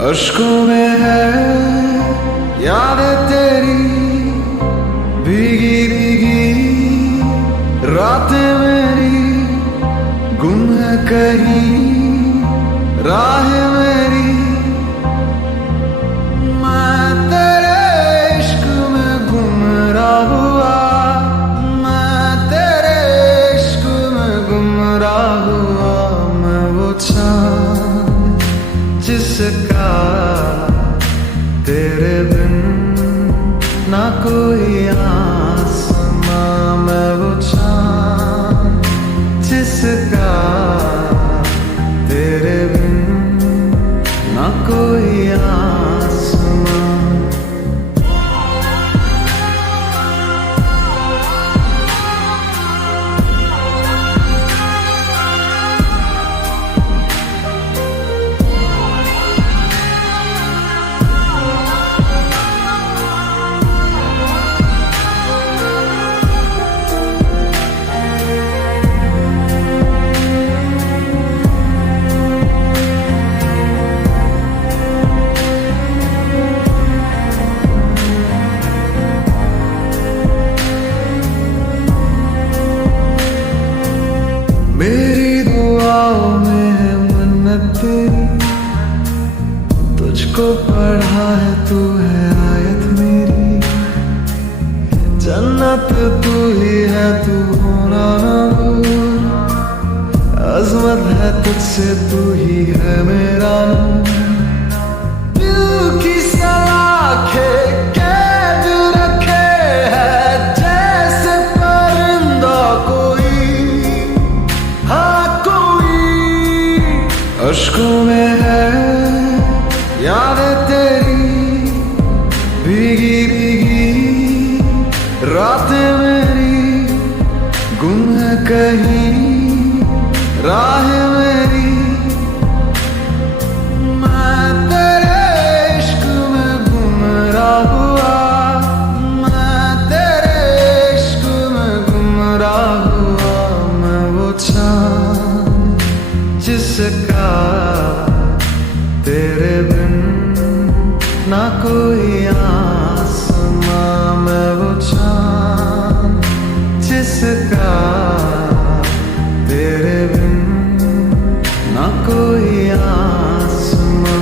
अश्कों में है यादें तेरी भीगी भीगी रातें मेरी गुम है कहीं राह मेरी। मैं तेरे इश्क में गुमराह हुआ, मैं तेरे इश्क में गुमराह हुआ। मैं वो चाँद जिसका तेरे बिन ना कोई आसमां। मैं वो चाँद जिसका तेरे बिन ना कोई आसमां। मेरी दुआओं में है मन्नत तेरी, तुझको पढ़ा है तू है आयत मेरी। जन्नत तू ही है तू होना ना दूर, अज़मत है तुझसे तू ही है मेरा नूर। दिल की सलाखें कैद रखे है जैसे परिंदा कोई, हाँ कोई। अश्कों में है यादें तेरी भीगी भीगी रातें मेरी गुम है कहीं राह मेरी। मैं तेरे इश्क में गुमराह हुआ, मैं तेरे इश्क में गुमराह हुआ। मैं वो चाँद जिसका तेरे बिन ना कोई आसमां। मैं वो चाँद जिसका तेरे बिन ना कोई आसमां।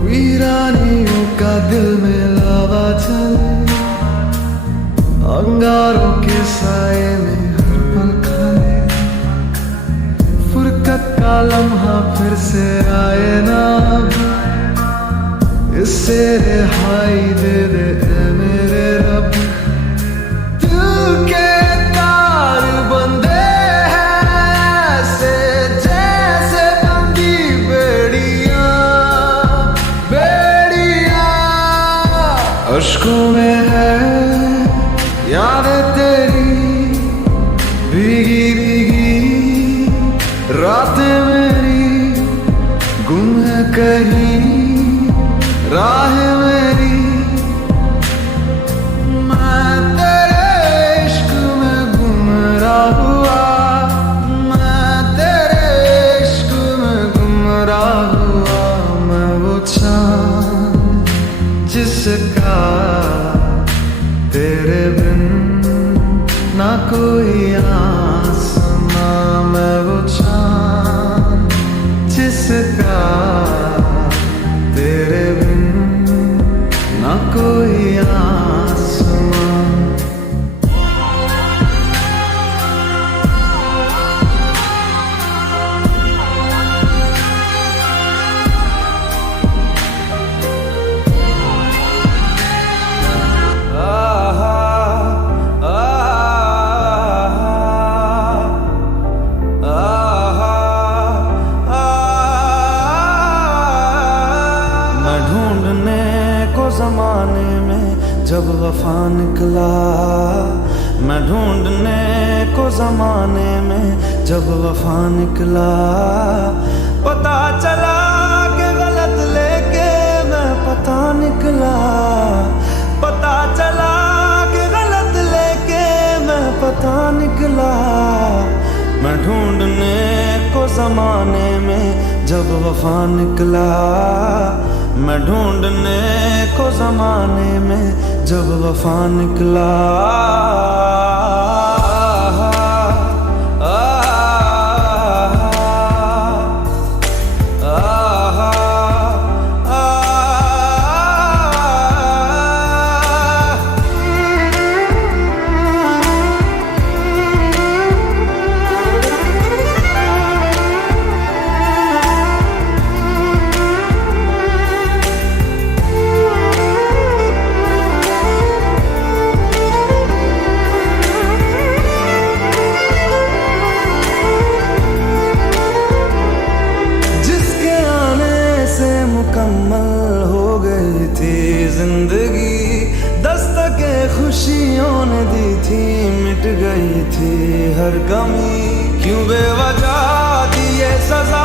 वीरानियों का दिल में लावा चले, अंगारों के साए में हर पल खाए। फुरकत का लम्हा फिर से आए ना, इससे रिहाई दे दे ऐ मेरे रब। दिल के तार बंधे हैं ऐसे जैसे बंदी बेड़ियां, अश्कों में है यादें तेरी भीगी भीगी रातें मेरी गुम है कहीं राह मेरी। मैं तेरे इश्क में गुमराह हुआ, मैं तेरे इश्क में गुमराह हुआ। मैं वो चाँद जिसका तेरे बिन ना कोई आसमां। मैं वो चाँद जिसका तेरे बिन ना कोई आसमां। जब वफा निकला। मैं ढूंढने को जमाने में जब वफा निकला। पता चला कि गलत लेके मैं पता निकला। पता चला कि गलत लेके मैं पता निकला। मैं ढूंढने को जमाने में जब वफा निकला। मैं ढूंढने को जमाने में जब वफा निकला। मुकम्मल हो गई थी जिंदगी, दस्तके खुशियों ने दी थी, मिट गई थी हर कमी। क्यों बेवजह दिए सजा,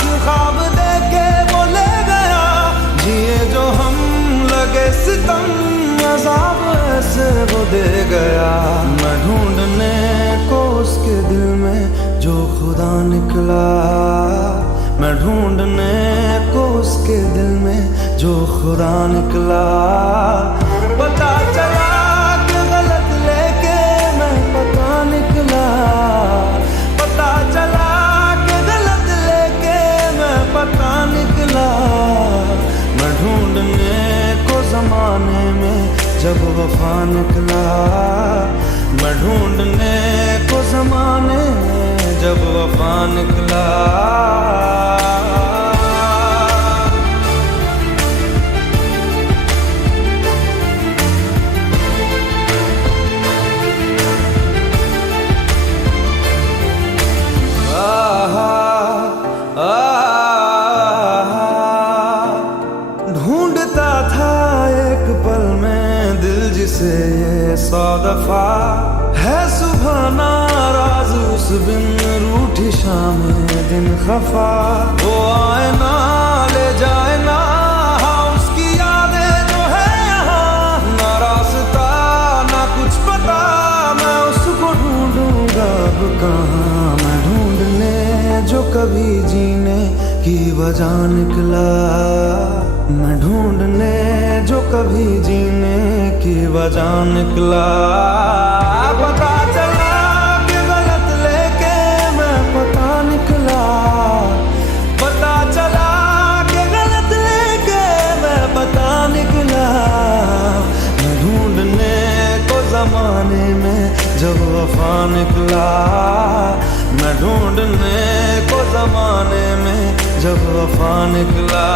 क्यों ख्वाब देके वो ले गया। जिए जो हम लगे सितम, अज़ाब ऐसे वो दे गया। मैं ढूंढने को उसके दिल में जो खुदा निकला। मैं ढूंढने को उसके दिल में जो खुदा निकला। पता चला कि गलत लेके मैं पता निकला। पता चला कि गलत लेके मैं पता निकला। मैं ढूंढने को जमाने में जब वफा निकला। मैं ढूंढने को जमाने में जब वफा निकला। ढूंढता था एक पल में दिल जिसे ये 100 दफा। है सुबह नाराज उस बिन रूठी शाम दिन खफा। वो आए ना ले जाए ना, हाँ उसकी यादें जो है यहाँ। ना रास्ता ना कुछ पता, मैं उसको ढूंढूंगा अब कहाँ। मैं ढूंढने जो कभी जीने की वजह निकला। मैं ढूंढने जो कभी जीने की वजह निकला। पता चला कि गलत लेके मैं पता निकला। पता चला कि गलत लेके मैं पता निकला। मैं ढूंढने को जमाने में जब वफा निकला। मैं ढूंढने को जमाने में जब वफा निकला।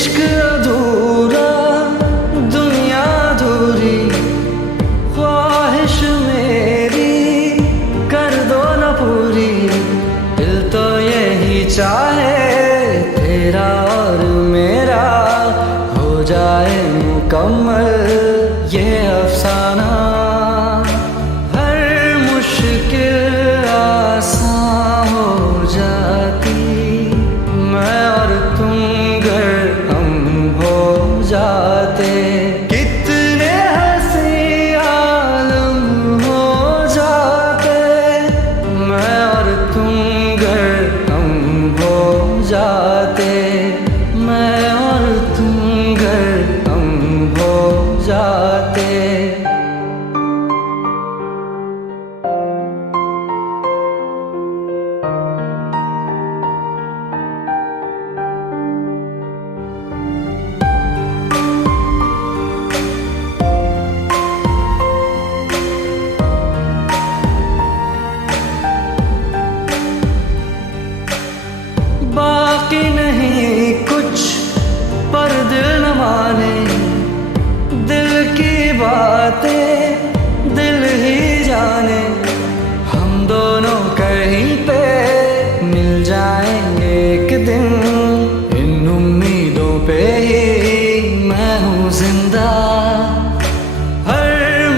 इश्क अधूरा दुनिया अधूरी, ख्वाहिश मेरी कर दो न पूरी। दिल तो यही चाहे तेरा और मेरा हो जाए मुकम्मल ये अफसाना। हर मुश्किल आसान हो जाती मैं और तुम गर हम हो जाते। कितने हंसी आलम हो जाते मैं और तुम गर हम हो जाते। मैं और तुम गर हम हो जाते। बाकी नहीं कुछ पर दिल न माने, दिल की बातें दिल ही जाने। हम दोनों कहीं पे मिल जाएंगे एक दिन, इन उम्मीदों पे ही मैं हूँ जिंदा। हर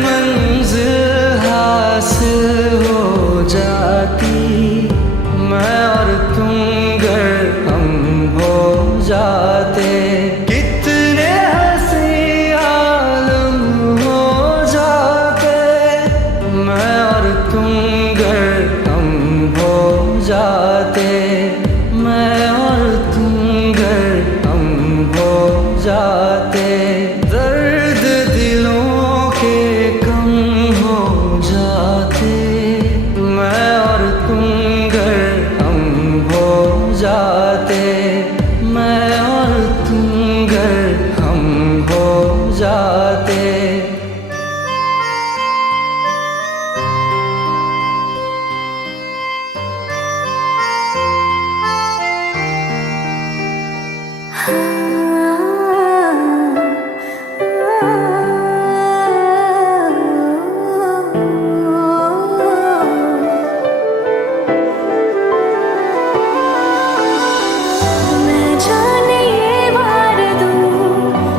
मंजिल हासिल हो जाती मैं और तुम गर हम हो जाते। कितने हंसी आलम हो जाते मैं और तुम गर हम हो जाते। मैं और तुम गर हम हो जाते। दर्द दिलों के कम हो जाते मैं और तुम गर हम हो जाते। मैं और तुम गर हम हो जाते। मैं जाने ये वार दूं,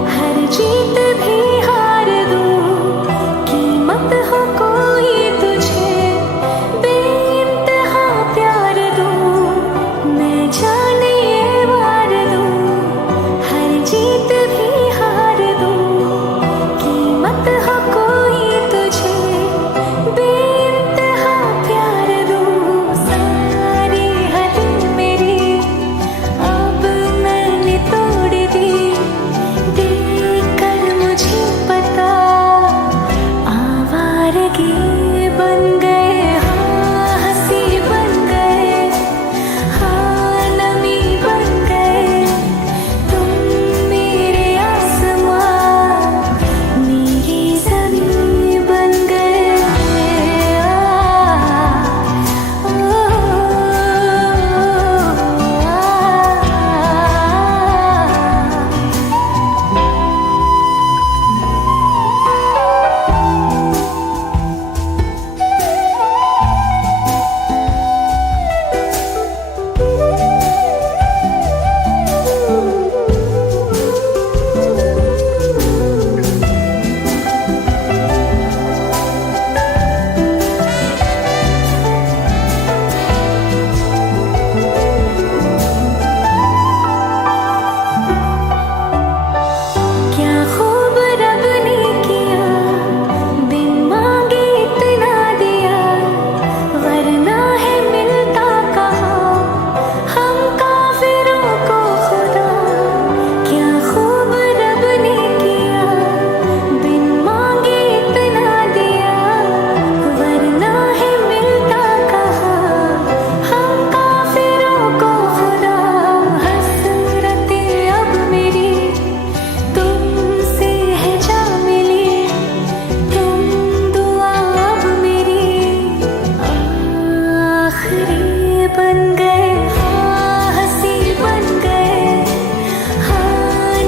हर जीत भी हार दूं, कीमत हो कोई तुझे बेइंतहा प्यार दूं। मैं जाने ये वार दूं, हर जीत भी हार दूं, कीमत हो कोई तुझे बेइंतहा प्यार दूं। सारी हद मेरी अब मैंने तोड़ दी, देखकर मुझे पता आवारगी बन गए। हाँ हंसी बन गए, हाँ नमी बन गए, तुम मेरे आसमां मेरी ज़मीं बन गए। क्या खूब रब ने किया, बिन मांगे इतना दिया, वरना है मिलता कहाँ हम काफिरों को खुदा। क्या खूब रब ने किया, बिन मांगे इतना दिया, वरना है मिलता कहाँ हम काफिरों को खुदा। हसरतें अब मेरी तुमसे है जा मिली, तुम दुआ अब मेरी आखिरी बन गए। हाँ हंसी बन गए, हाँ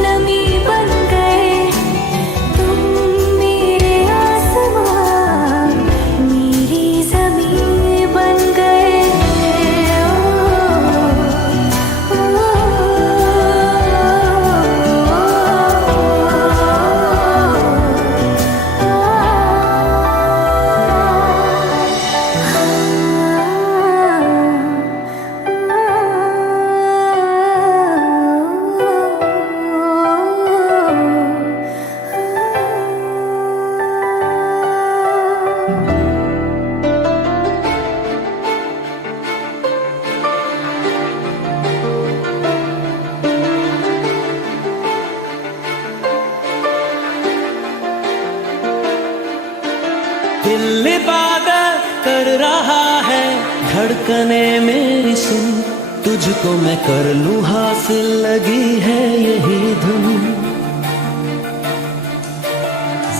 धड़कने मेरी सुन, तुझको मैं कर लूं हासिल, लगी है यही धुन।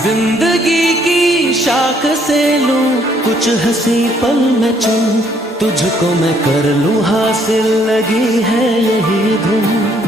जिंदगी की शाख से लूं कुछ हंसी पल में चुन, तुझको मैं कर लूं हासिल, लगी है यही धुन।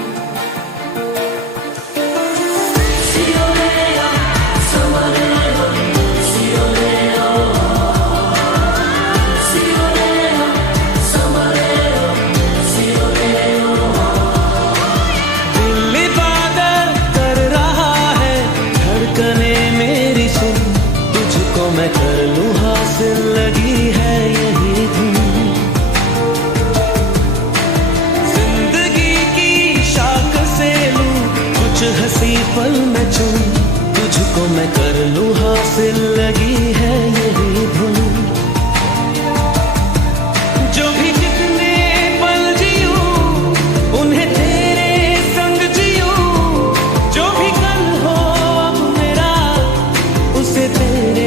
मैं कर लूं हासिल, लगी है यही धुन। जिंदगी की शाख से लूं कुछ हंसी पल में चुन, तुझको मैं कर लूं हासिल, लगी है यही धुन। जो भी जितने पल जियूं उन्हें तेरे संग जियूं, जो भी कल हो अब मेरा उसे तेरे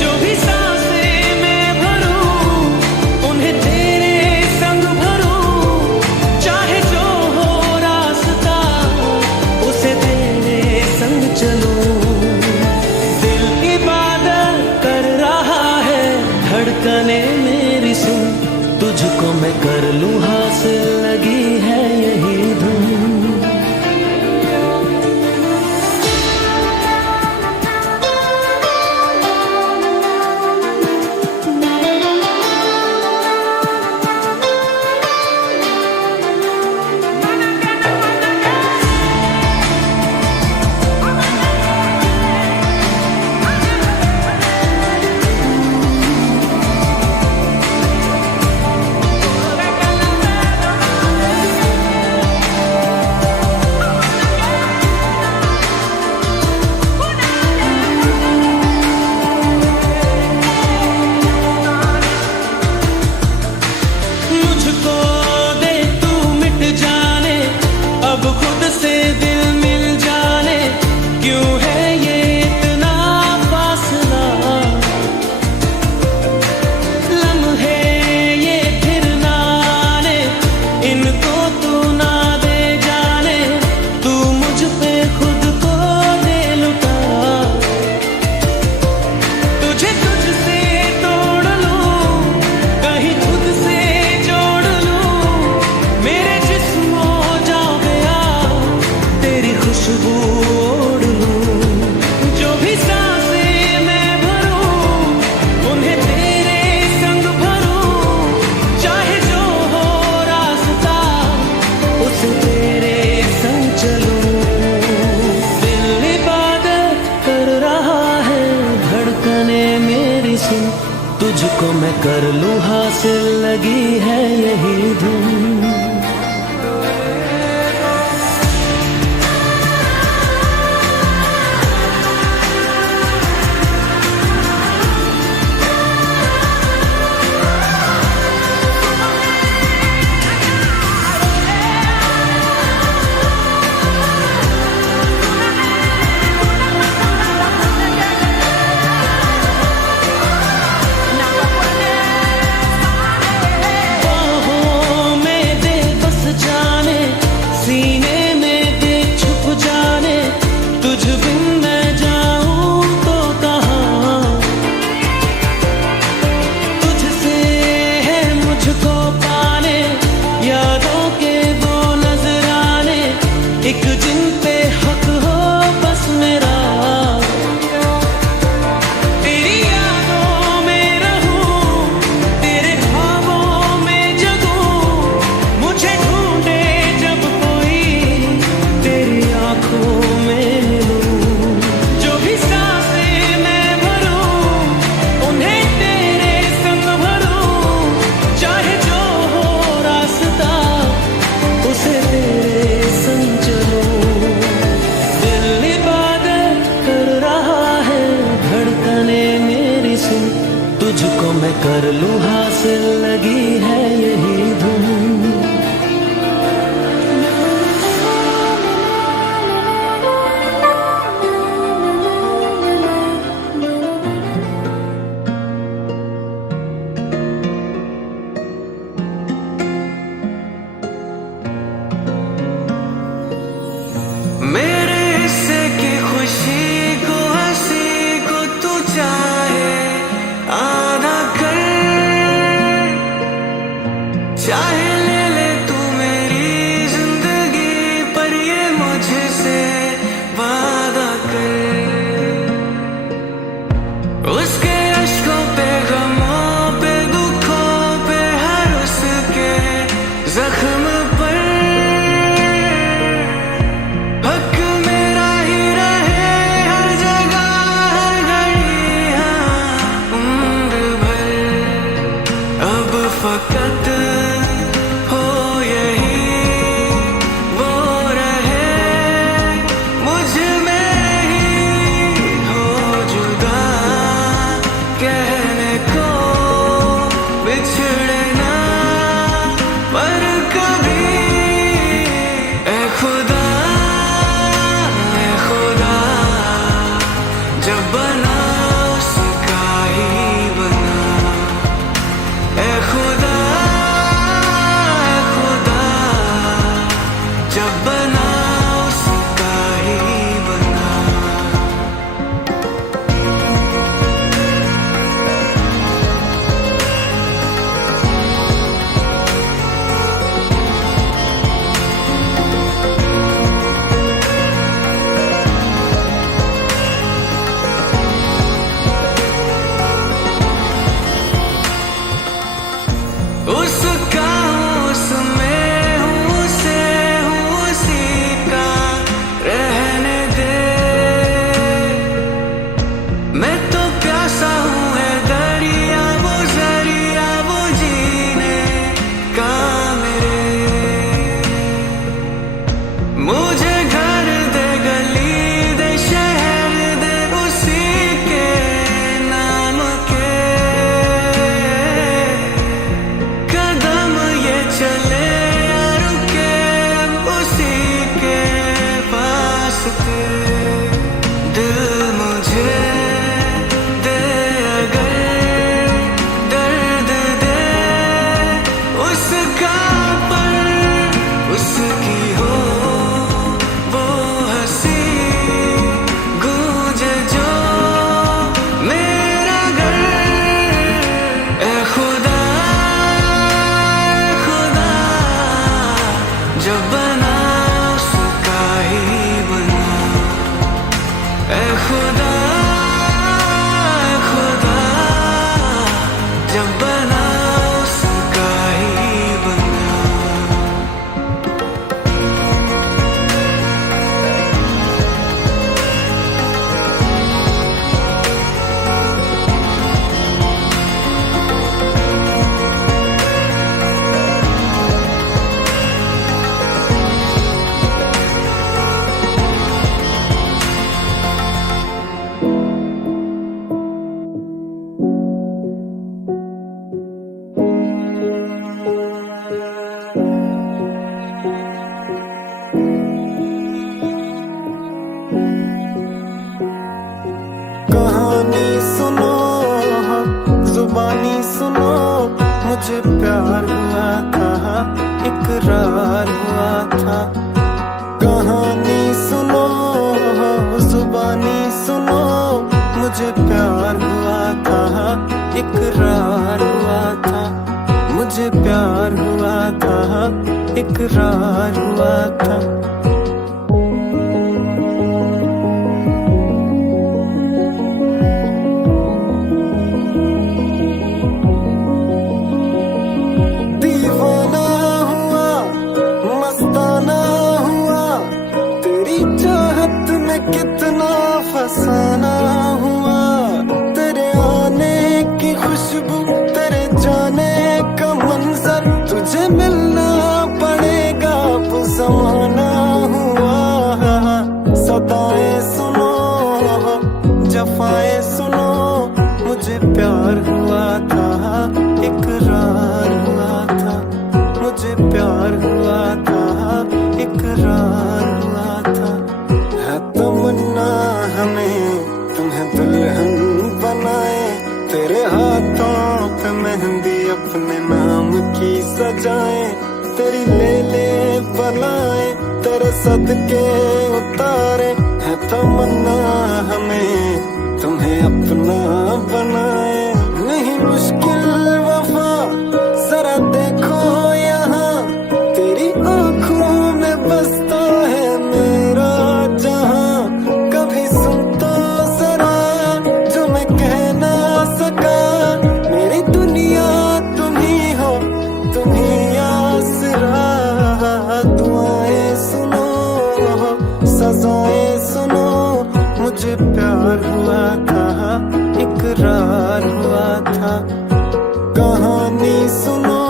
जो भी सांसें मैं भरूं उन्हें तेरे संग भरूं, चाहे जो हो रास्ता उसे तेरे संग चलूं। दिल इबादत कर रहा है, धड़कने मेरी सुन, तुझको मैं कर लूं हासिल, लगी है यही धुन। तुझको मैं कर लूं हासिल, लगी है यही धुन। एक जिन पे हक हो बस मेरा, तेरी यादों में रहूं, तेरे ख्वाबों में जगूं, मुझे ढूंढे जब कोई तेरी आंखों में मिलूं। जो भी सांसें मैं भरूं उन्हें तेरे संग भरूं, चाहे जो हो रास्ता उसे तेरे संग चलूं। दिल इबादत कर रहा है, धड़कने मेरी सुन, तुझको मैं कर लूं हासिल, लगी है यही धुन। चाहे ले ले तू मेरी जिंदगी, पर ये मुझसे वादा कर, उसके अश्कों पे, गमों पे, दुखों पे, हर उसके जख्म पर हक मेरा ही रहे, हर जगह हर घड़ी, हाँ उम्र भर। अब फकत हो यही वो रहे, मुझ में ही हो जुदा, कहने को बिछड़े ना पर कभी। ए खुदा जब बना उसका ही बना। ए खुदा जब बना उसका ही बना। उसका हूँ, उसमें हूँ, उसे हूँ, उसी का रहने दे। मैं तो प्यासा हूँ, है दरिया वो जरिया, वो जीने का मेरे। मुझे घर दे, गली दे, शहर दे, उसी के नाम के। कदम ये चले या रुके, उसी के पास थे। दिल मुझे दे अगर दर्द दे, उसका पर उसकी हो वो हंसी, गूंजे जो मेरा घर। ए खुदा जब बना उसका ही बना। ए खुदा जब बना उसका ही बना। कहानी सुनो, जुबानी सुनो, मुझे प्यार हुआ था, इकरार हुआ था। कहानी सुनो, जुबानी सुनो, मुझे प्यार हुआ था, इकरार हुआ था। मुझे प्यार हुआ था, इकरार हुआ था। दीवाना हुआ, मस्ताना हुआ, तेरी चाहत में कितना फसाना हुआ। तेरे आने की खुशबू, तेरे जाने का मंजर, तुझे मिलना पड़ेगा वो ज़माना हुआ। सदाएं सुनो, जफाएं सुनो, मुझे प्यार हुआ था, इकरार हुआ था। मुझे प्यार हुआ था, इकरार हुआ था। है तमन्ना हमें तुम्हें दुल्हन बनाए, तेरे हाथों पे मेहंदी अपने नाम की सजाए। तेरी ले ले बनाए, तेरे सदके उतारे। है तमन्ना हमें तुम्हें अपना बनाए। नहीं मुश्किल वफा, जरा देखो मुझे प्यार हुआ था, इकरार हुआ था। कहानी सुनो,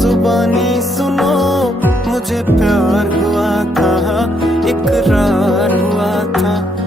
जुबानी सुनो, मुझे प्यार हुआ था, इकरार हुआ था।